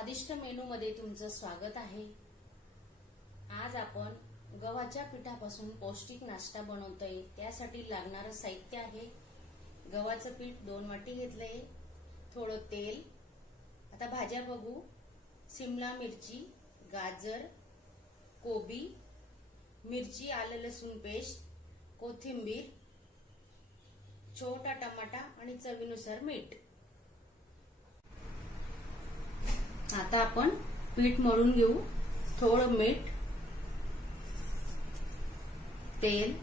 स्वादिष्ट मेनू मध्ये तुमचं स्वागत आहे। आज आपण गव्हाच्या पिठापासून पौष्टिक नाश्ता बनवतोय। त्यासाठी लागणारं साहित्य आहे गव्हाचं पीठ 2 वाटी घेतलंय, थोडं तेल। आता भाज्या बघू, शिमला मिरची, गाजर, कोबी, मिरची, आलं लसूण पेस्ट, कोथिंबीर, छोटा टमाटा आणि चवीनुसार मीठ। आता आपण पीठ मळून घेऊ। थोडं मीठ, तेल,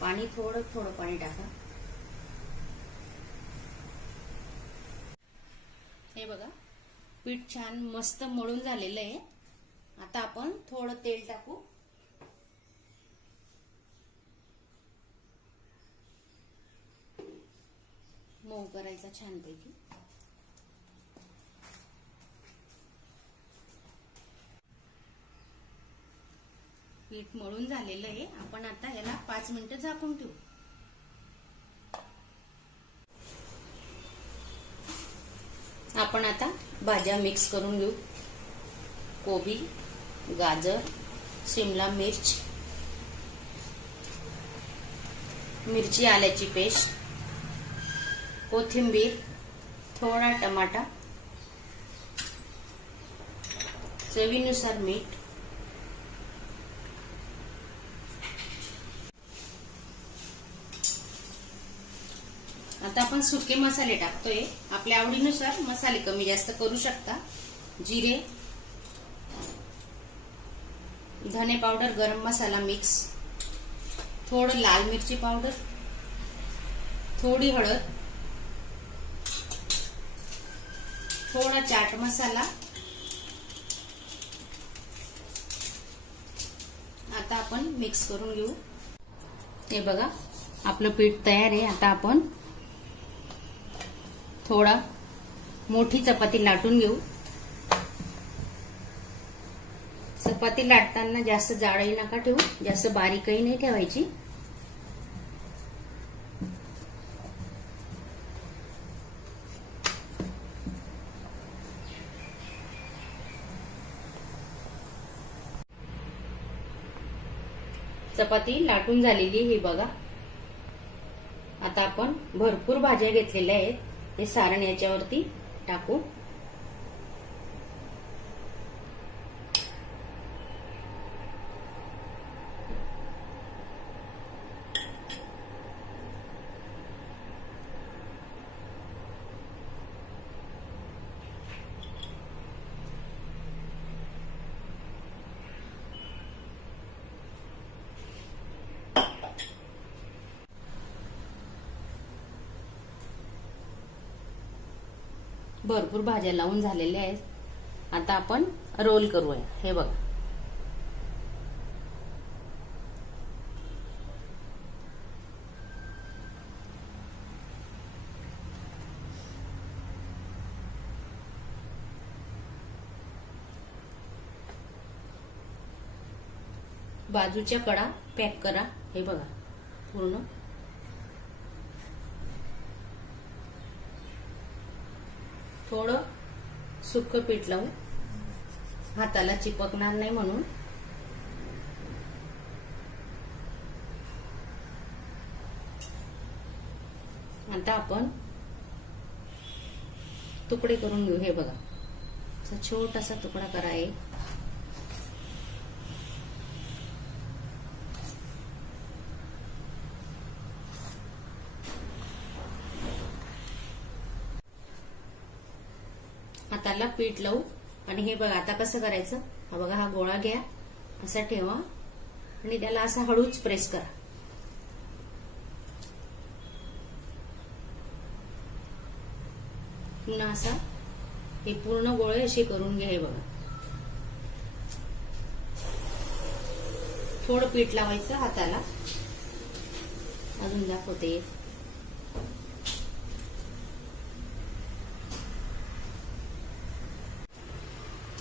पाणी, थोडं थोडं पाणी टाका। हे बघा, पीठ छान मस्त मळून झालेलं आहे। आता आपण थोडं तेल टाकू। मऊ करायचा छानपैकी। पीठ मळून झालेलं आहे। आपण आता याला 5 मिनिटं झाकून ठेवू। आपण आता भाज्या मिक्स करून घेऊ। कोबी, गाजर, शिमला मिर्च, मिरची आल्याची पेस्ट, कोथिंबीर, थोडा टमाटा, चवीनुसार मीठ, आता आपण सुके मसाले टाकतोय। आपल्या आवडीनुसार मसाले कमी जास्त करू शकता। जिरे, धने पावडर, गरम मसाला मिक्स, थोडं लाल मिरची पावडर, थोडी हळद, थोडा चाट मसाला। आता आपण मिक्स करून घेऊ। हे बघा, आपलं पीठ तयार आहे। आता आपण थोडा मोठी चपाती लाटून घेऊ। चपाती लाटताना जास्त जाडही नका ठेवू, जास्त बारीकही नाही ठेवायची। चपाती लाटून झालेली ही बघा। आता आपण भरपूर भाज्या घेतलेल्या आहेत, हे सारण याच्यावरती टाकू। भरपूर भाज्या लावून झालेल्या आहेत। आता आपण रोल करूया। हे बघा, बाजूच्या कडा पॅक करा। हे बघा, पूर्ण थोडं सुक्क पीठ लावू, हाताला चिपकणार नाही म्हणून। आता आपण तुकडे करून घेऊ। हे बघा, असा छोटासा तुकडा करा आहे। हाताला पीठ लावू आणि हे बघा, आता कसं करायचं, हा बघा, हा गोळा घ्या, असा ठेवा आणि त्याला असा हळूच प्रेस करा। पुन्हा असा हे पूर्ण गोळे असे करून घ्या। हे बघा, थोडं पीठ लावायचं हाताला। अजून दाखवते।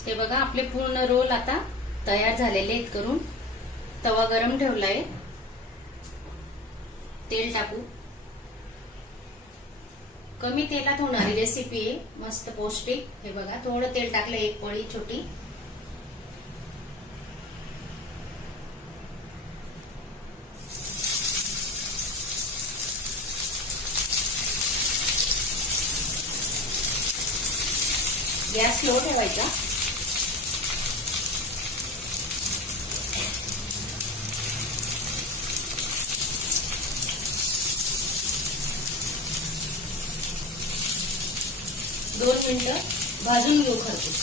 हे बघा, आपले पूर्ण रोल आता तयार झालेले आहेत करून। तवा गरम ठेवलाय, तेल टाकू. कमी तेलात होणारी रेसिपी आहे, मस्त पौष्टिक. हे बघा, थोडं तेल टाकलं, एक पळी छोटी. गॅस स्लो ठेवायचा. दोन मिनिटं भाजून घेऊ खरपूस.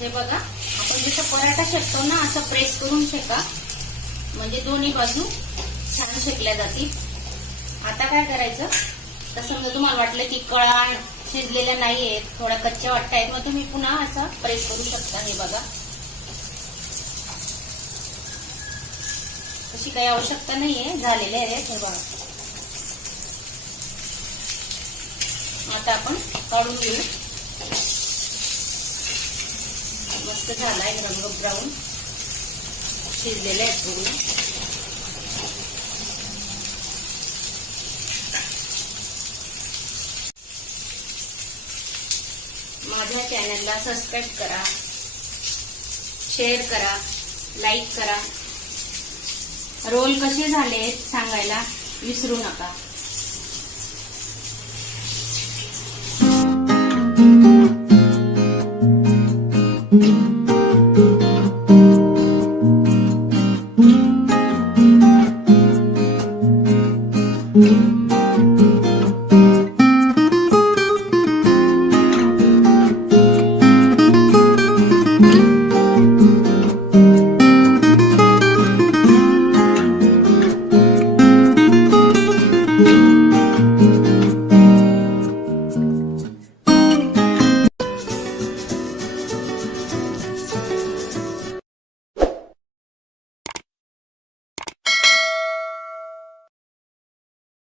हे बघा, आपण जसं पराठा शेकतो ना, असं प्रेस करून शेका, म्हणजे दोन्ही बाजू छान शेकल्या जातील. आता काय करायचं, तर समजा तुम्हाला वाटलं की कळा शिजलेल्या नाहीयेत, थोड्या कच्च्या वाटतायत, मग तुम्ही पुन्हा असं प्रेस करू शकता. हे बघा, तशी काही आवश्यकता नाहीये, झालेले आहेत. हे बघा, आता आपण काढून घेऊ. मस्त झालाय रंग ब्राऊन, शिजलेले आहेत पूर्ण. माझ्या चॅनलला सबस्क्राईब करा, शेअर करा, लाईक करा. रोल कसे झाले सांगायला विसरू नका.